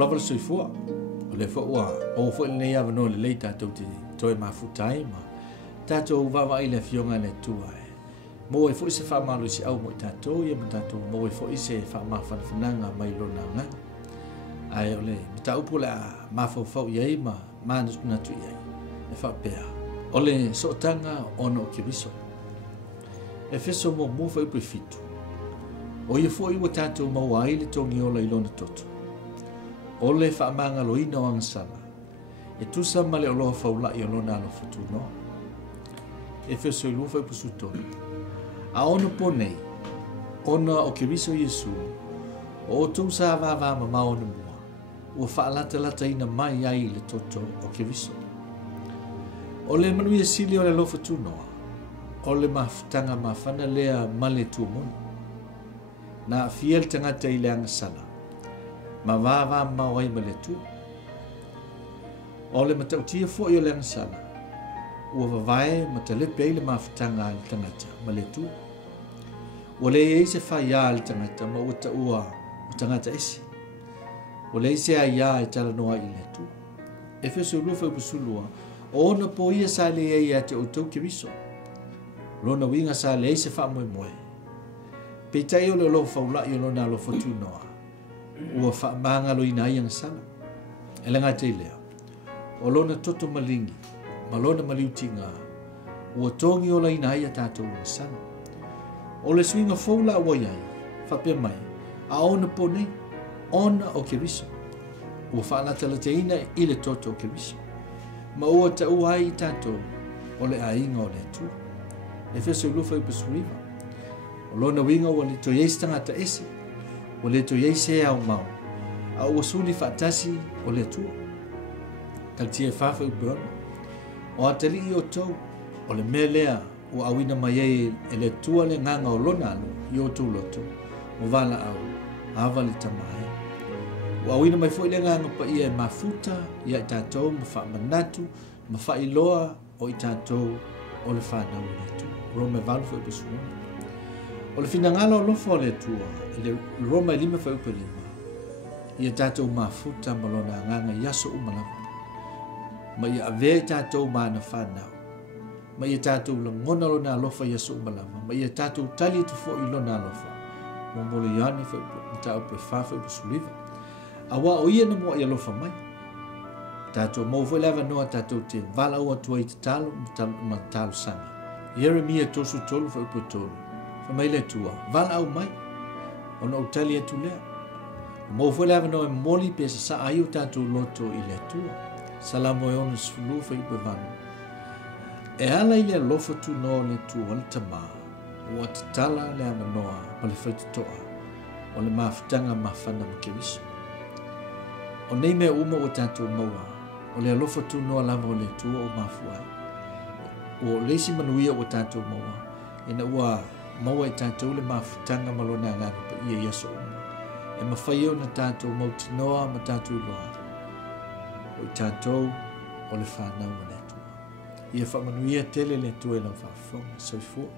lava le soifua o le fo'ua o fo le ia no le leita to ti toi mafutai ma tato vava ile fionga le tua mo e fo se fa malu si au mo tato ia tato mo e fo se fa ma fa fananga mai lo na ai ole Mataupu la ma fo fo ye ma na tu ye e fa pea ole Sootaga ono Keriso e feso mo fo pe fitu o ia fo i tato mo ai le tongi ola ilona toto ole fa manga lo ina wang sala e tusa male o lo faula i lo na lo futu no e feso i lo fa pusuto a ono pone ona o Keriso Yesu o tusa va ma ono mua o fa lata ina mai ai le toto o Keriso ole manu ye sili o le lo futu no ole maftanga mafana lea male tu mon na fiel tangata i le anga sala ma va wai male tu o le matautia fo i o le ansala ua vavae ma te lepe i le mafatanga i le tangata male tu o le e se whaia le tangata ma ua taua o tangata esi o le se a ia e tala noa i le tu e feso i lufa i pusulua o ona po ia sa le e ia te outou Keriso lona winga sa le e se wha moe peitai o le lo faula i o lona lo fotu noa ua wha maanga lo ina iang sala e langa te lea o lona toto malingi ma lona maliutinga ua tongi o la ina ia tatou ina sala o le swinga faula ua iai whapea mai a ona po nei ona o Keriso ua wha alata la te ina i le toto o Keriso ma ua ta ua ai tatou o le ainga o le tu e feso i lufa i pasuliva o lona winga ua le to yeis tangata ese o le to yeise au mau a ua suli whaatasi o le tu taktia whawha upeona o atali i o tau o le mea lea o awina mai e le tua le nganga o lona alo i o tu loto o vala au awa le tamae o awina mai fo i le nganga pa ia e mafuta ia i tātou ma wha manatu ma wha iloa o i tātou o le whanau le tu Roma valu fo i pesuona o le finangalo o lofo le tua le Roma lima fa upe lima ia tatou mafuta ma lona nganga yaso umalava ma ia ave tatou mana whanau ma ia tatou langona lona alofa yaso umalava ma ia tatou tali tu fo i lona alofa mo mole iane fa Mataupu fa upe suliva awa o ia na mo ia lofa mai tatou mo fo lava noa tatou te vala ua tua i te talo ma talo sanga Jeremia tosu tolu fa upe tolu mai le tua vala au mai ona utali e tulea mo foi lava no moli pesa sa ayu tatu loto i le tua salamo e ona sfulu fa ipe vanu e ala ile lofo tu no le tua le tama o tala le amanoa o le faitu toa o le maftanga mafana Keriso o nei me uma o tatu maua o le lofo tu no lava o le tua o mafuai o leisi manuia o tatu maua ina ua maua e tātou le mafutanga malona nganga pa ia yaso e mawhaio na tātou mautinoa ma tātou loa o i tātou o le whanau o le tua ia whamanuia tele le tua e lau whawhonga soifua